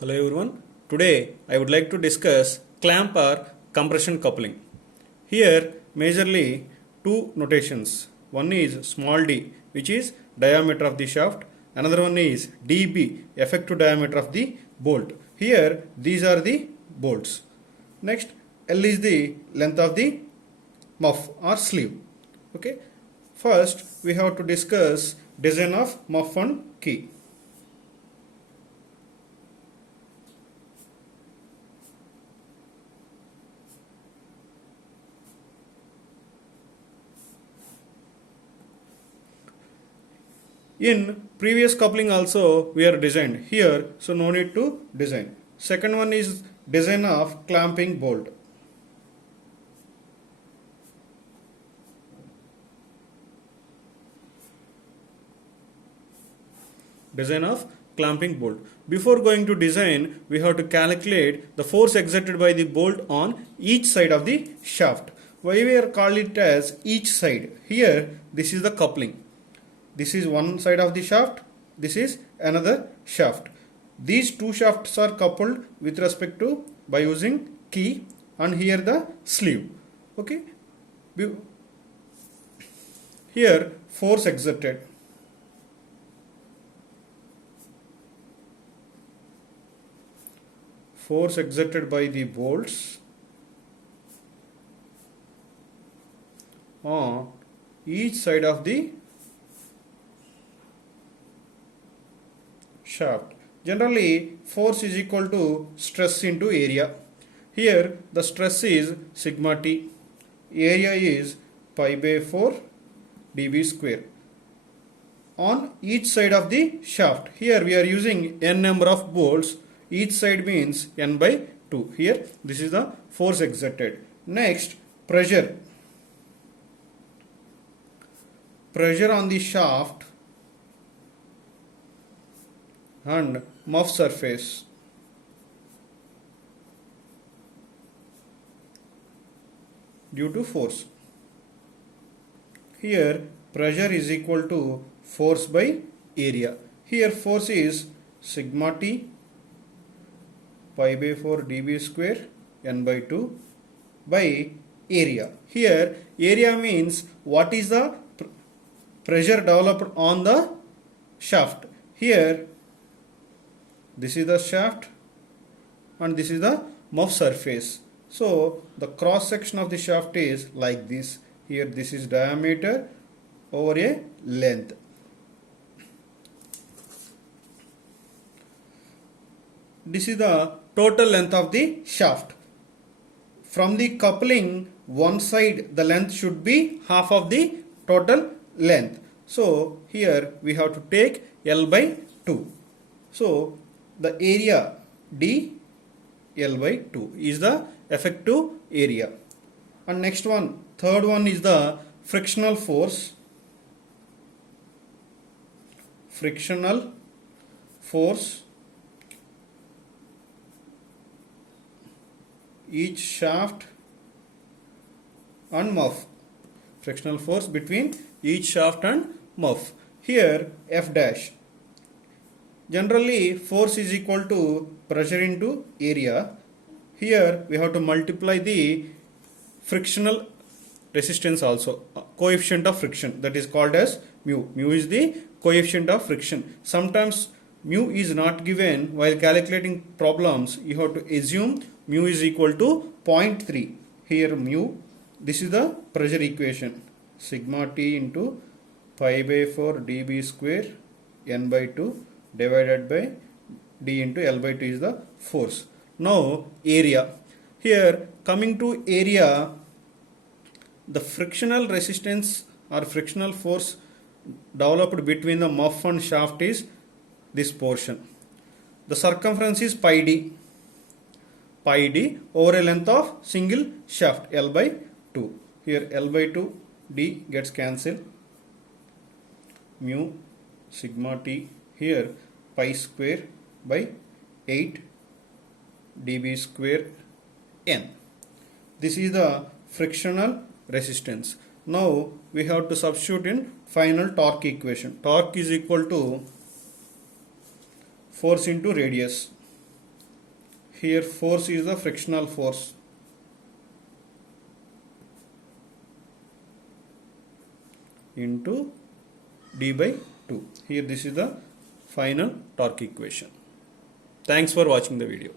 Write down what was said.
Hello everyone. Today I would like to discuss clamp or compression coupling. Here majorly two notations. One is small d, which is diameter of the shaft. Another one is dB, effective diameter of the bolt. Here these are the bolts. Next L is the length of the muff or sleeve. Okay. First we have to discuss design of muff and key. In previous coupling also we are designed here, so no need to design. Second one is design of clamping bolt. Design of clamping bolt. Before going to design, we have to calculate the force exerted by the bolt on each side of the shaft. Why we are call it as each side? Here this is the coupling. This is one side of the shaft, this is another shaft. These two shafts are coupled with respect to by using key and here the sleeve. Okay. Here force exerted. Force exerted by the bolts on each side of the shaft. Generally, force is equal to stress into area. Here, the stress is sigma t. Area is pi by 4 dB square. On each side of the shaft. Here, we are using n number of bolts. Each side means n by 2. Here, this is the force exerted. Next, pressure. Pressure on the shaft and muff surface. Due to force. Here pressure is equal to force by area. Here force is sigma t pi by 4 dB square n by 2 by area. Here area means what is the pressure developed on the shaft. Here this is the shaft and this is the muff surface. So the cross section of the shaft is like this. Here this is diameter over a length. This is the total length of the shaft. From the coupling, one side the length should be half of the total length. So here we have to take L by 2. So the area d L by 2 is the effective area. And next one, third one is the frictional force. Frictional force each shaft and muff. Frictional force between each shaft and muff. Here F dash. Generally force is equal to pressure into area. Here we have to multiply the frictional resistance also, coefficient of friction, that is called as mu. Mu is the coefficient of friction. Sometimes mu is not given while calculating problems. You have to assume mu is equal to 0.3. Here mu, this is the pressure equation, sigma t into pi by 4 dB square n by 2 divided by d into L by 2 is the force. Now area. Here coming to area, the frictional resistance or frictional force developed between the muff and shaft is this portion. The circumference is pi d. Pi d over a length of single shaft L by 2. Here L by 2 d gets cancelled. Mu sigma t. Here pi square by 8 dB square n. This is the frictional resistance. Now we have to substitute in final torque equation. Torque is equal to force into radius. Here force is the frictional force. Into d by 2. Here this is the final torque equation. Thanks for watching the video.